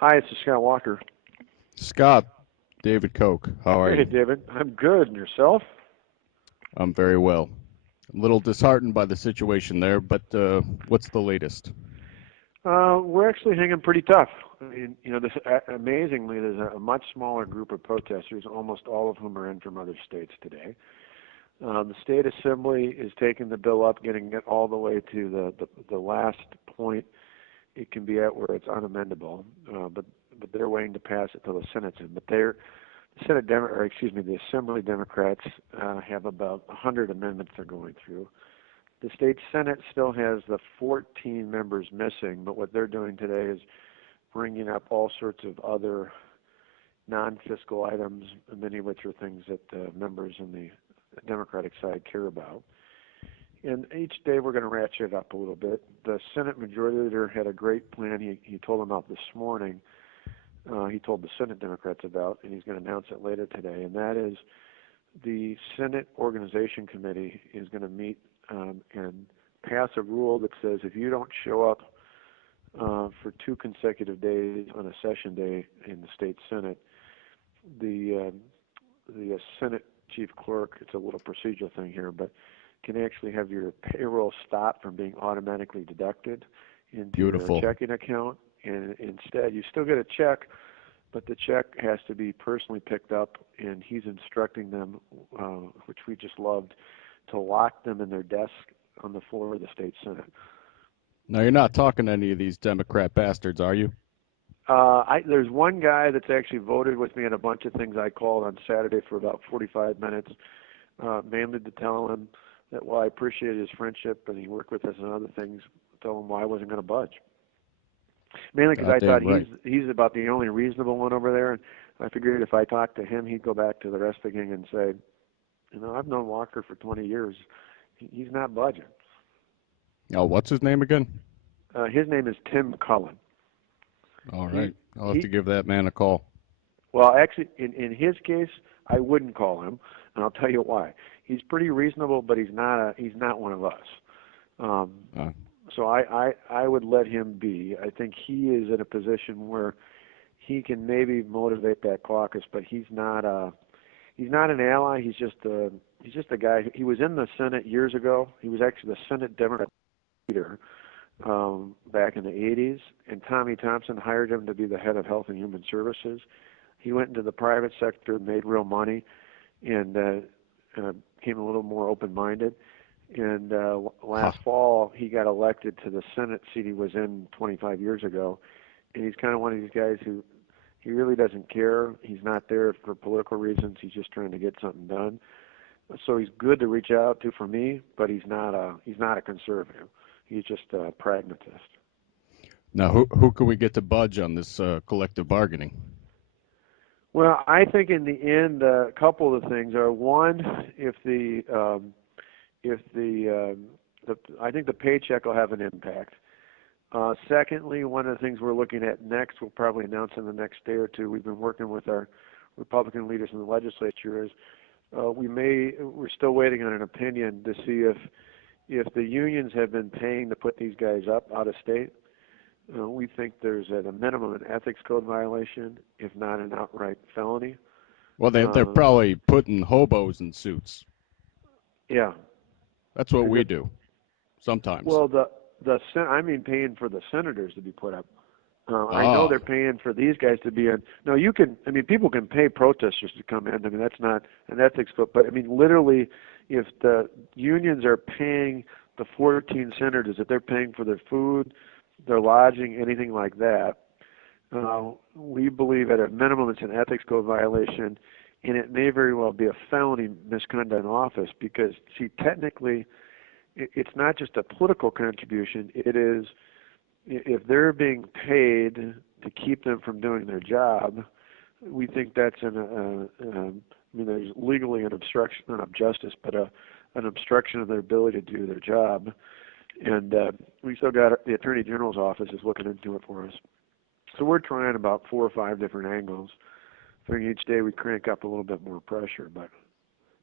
Hi, this is Scott Walker. Scott, David Koch, how are Hey, you? David. I'm good. And yourself? I'm very well. A little disheartened by the situation there, but what's the latest? We're actually hanging pretty tough. I mean, amazingly, there's a much smaller group of protesters, almost all of whom are in from other states today. The state assembly is taking the bill up, getting it all the way to the last point it can be at where it's unamendable. But they're waiting to pass it till the Senate's in. But the Assembly Democrats have about 100 amendments they're going through. The state Senate still has the 14 members missing, but what they're doing today is bringing up all sorts of other non-fiscal items, many of which are things that members on the Democratic side care about. And each day we're going to ratchet it up a little bit. The Senate Majority Leader had a great plan he told them about this morning. He told the Senate Democrats about, and he's going to announce it later today, and that is the Senate Organization Committee is going to meet and pass a rule that says if you don't show up for 2 consecutive days on a session day in the state Senate, the Senate Chief Clerk, it's a little procedural thing here, but can actually have your payroll stopped from being automatically deducted into your Beautiful. checking account, and instead you still get a check, but the check has to be personally picked up, and he's instructing them, which we just loved, to lock them in their desk on the floor of the state Senate. Now, you're not talking to any of these Democrat bastards, are you? There's one guy that's actually voted with me on a bunch of things I called on Saturday for about 45 minutes, mainly to tell him that while I appreciated his friendship and he worked with us on other things, tell him why I wasn't going to budge. Mainly because I thought Goddamn right. he's about the only reasonable one over there, and I figured if I talked to him, he'd go back to the rest of the gang and say, I've known Walker for 20 years. He's not budging. Oh, what's his name again? His name is Tim Cullen. All He right. I'll have he. to give that man a call. Well, actually, in his case, I wouldn't call him, and I'll tell you why. He's pretty reasonable, but he's not one of us. Um, Uh, so I would let him be. I think he is in a position where he can maybe motivate that caucus, but he's not an ally. He's just a guy. He was in the Senate years ago. He was actually the Senate Democrat leader back in the 80s, and Tommy Thompson hired him to be the head of Health and Human Services. He went into the private sector, made real money, and became a little more open-minded. And huh. last fall, he got elected to the Senate seat he was in 25 years ago. And he's kind of one of these guys who he really doesn't care. He's not there for political reasons. He's just trying to get something done. So he's good to reach out to for me, but he's not a conservative. He's just a pragmatist. Now, who can we get to budge on this collective bargaining? Well, I think in the end, a couple of the things are one, I think the paycheck will have an impact. Secondly, one of the things we're looking at next, we'll probably announce in the next day or two. We've been working with our Republican leaders in the legislature. Is we're still waiting on an opinion to see if the unions have been paying to put these guys up out of state. We think there's at a minimum an ethics code violation, if not an outright felony. Well, they're Uh, probably putting hobos in suits. yeah, That's what because we do sometimes. well, I mean, paying for the senators to be put up. I know Ah, they're paying for these guys to be in. No, you can. I mean, people can pay protesters to come in. I mean, that's not an ethics code. But I mean, literally, if the unions are paying the 14 senators, if they're paying for their food, their lodging, anything like that, we believe at a minimum it's an ethics code violation, and it may very well be a felony misconduct in office because, see, technically, it's not just a political contribution. It is if they're being paid to keep them from doing their job, we think that's I mean, there's legally an obstruction, not of justice, but an obstruction of their ability to do their job. And we still got the Attorney General's office is looking into it for us. So we're trying about 4 or 5 different angles. I think each day we crank up a little bit more pressure. But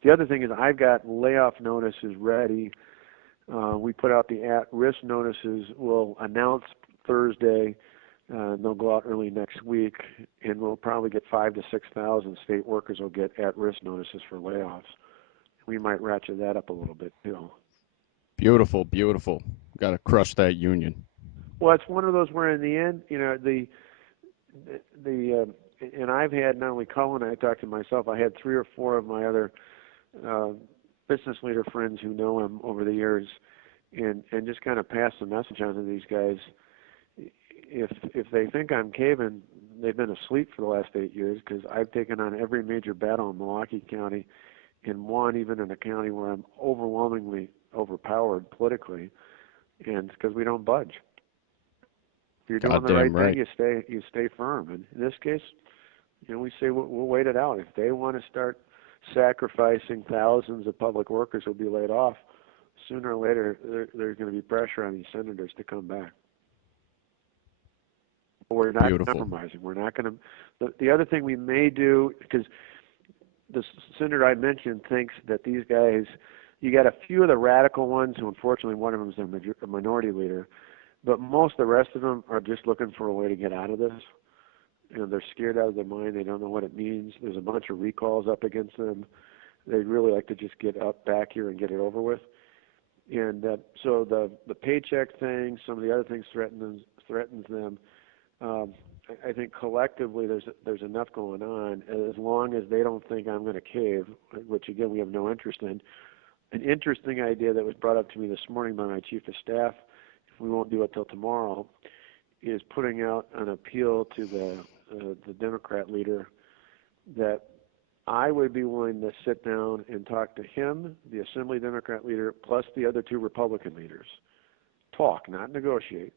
the other thing is I've got layoff notices ready. We put out the at-risk notices. We'll announce Thursday They'll go out early next week, and we'll probably get 5,000 to 6,000 state workers will get at-risk notices for layoffs. We might ratchet that up a little bit too. Beautiful, beautiful. Got to crush that union. Well, it's one of those where in the end, and I've had not only Cullen, I talked to myself, I had 3 or 4 of my other uh, business leader friends who know him over the years, and just kind of pass the message on to these guys. If they think I'm caving, they've been asleep for the last 8 years, because I've taken on every major battle in Milwaukee County, and won even in a county where I'm overwhelmingly overpowered politically, and it's because we don't budge. If you're doing the right thing, you stay firm. And in this case, we say we'll wait it out. If they want to start sacrificing thousands of public workers who'll be laid off, sooner or later there's going to be pressure on these senators to come back. But we're not compromising. We're not going to. The other thing we may do, because the senator I mentioned thinks that these guys, you got a few of the radical ones who, unfortunately, one of them is a minority leader, but most of the rest of them are just looking for a way to get out of this. They're scared out of their mind. They don't know what it means. There's a bunch of recalls up against them. They'd really like to just get up back here and get it over with. And so the paycheck thing, some of the other things threatens them. I think collectively there's enough going on, as long as they don't think I'm going to cave, which again we have no interest in. An interesting idea that was brought up to me this morning by my chief of staff, if we won't do it till tomorrow, is putting out an appeal to the Democrat leader that I would be willing to sit down and talk to him, the Assembly Democrat leader, plus the other 2 Republican leaders. Talk, not negotiate,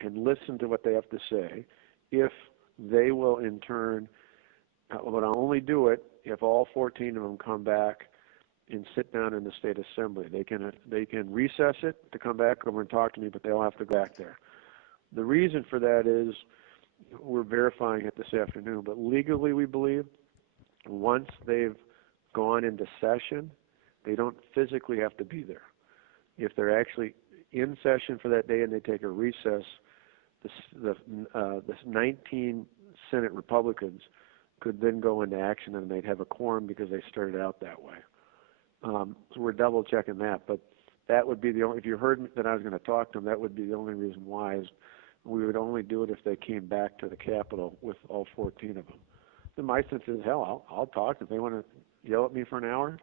and listen to what they have to say. If they will in turn, but I'll only do it if all 14 of them come back and sit down in the state assembly. They can recess it to come back over and talk to me, but they'll have to go back there. The reason for that is we're verifying it this afternoon, but legally we believe once they've gone into session, they don't physically have to be there. If they're actually in session for that day and they take a recess, the 19 Senate Republicans could then go into action and they'd have a quorum because they started out that way. So we're double checking that, but that would be the only, if you heard that I was going to talk to them, that would be the only reason why, is we would only do it if they came back to the Capitol with all 14 of them. Then my sense is, hell, I'll talk. If they want to yell at me for an hour,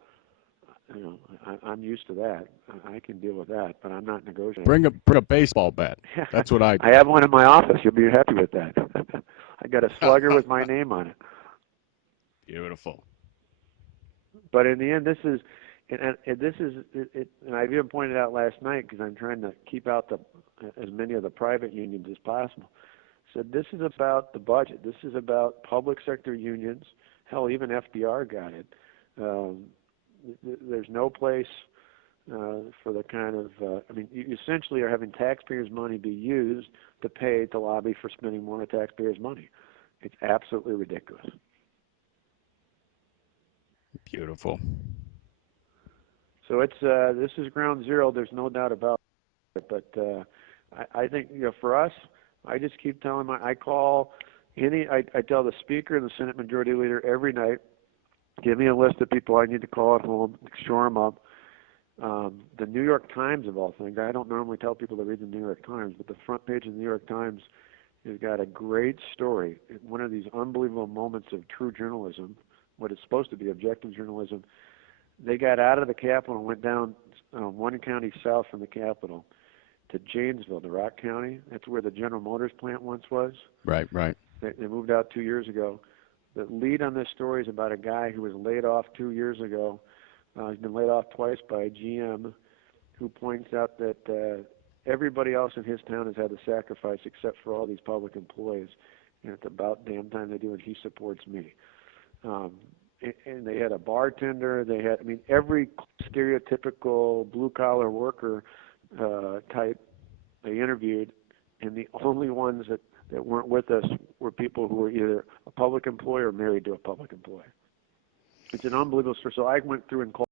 I'm used to that. I can deal with that, but I'm not negotiating. Bring a baseball bat. That's what I do. I have one in my office. You'll be happy with that. I got a slugger with my name on it. Beautiful. But in the end, this is, and I've even pointed out last night, because I'm trying to keep out as many of the private unions as possible. So this is about the budget. This is about public sector unions. Hell, even FDR got it. There's no place for the kind of, you essentially are having taxpayers' money be used to lobby for spending more of taxpayers' money. It's absolutely ridiculous. Beautiful. So this is ground zero. There's no doubt about it. But I think for us, I just keep telling I tell the Speaker and the Senate Majority Leader every night, give me a list of people I need to call at home, shore them up. The New York Times, of all things, I don't normally tell people to read the New York Times, but the front page of the New York Times has got a great story. One of these unbelievable moments of true journalism, what is supposed to be objective journalism. They got out of the Capitol and went down one county south from the Capitol to Janesville, the Rock County. That's where the General Motors plant once was. Right. They moved out 2 years ago. The lead on this story is about a guy who was laid off 2 years ago. He's been laid off twice by GM, who points out that everybody else in his town has had to sacrifice except for all these public employees. It's about damn time they do, and he supports me. And they had a bartender. They had, every stereotypical blue-collar worker type they interviewed, and the only ones that weren't with us were people who were either a public employee or married to a public employee. It's an unbelievable story. So I went through and called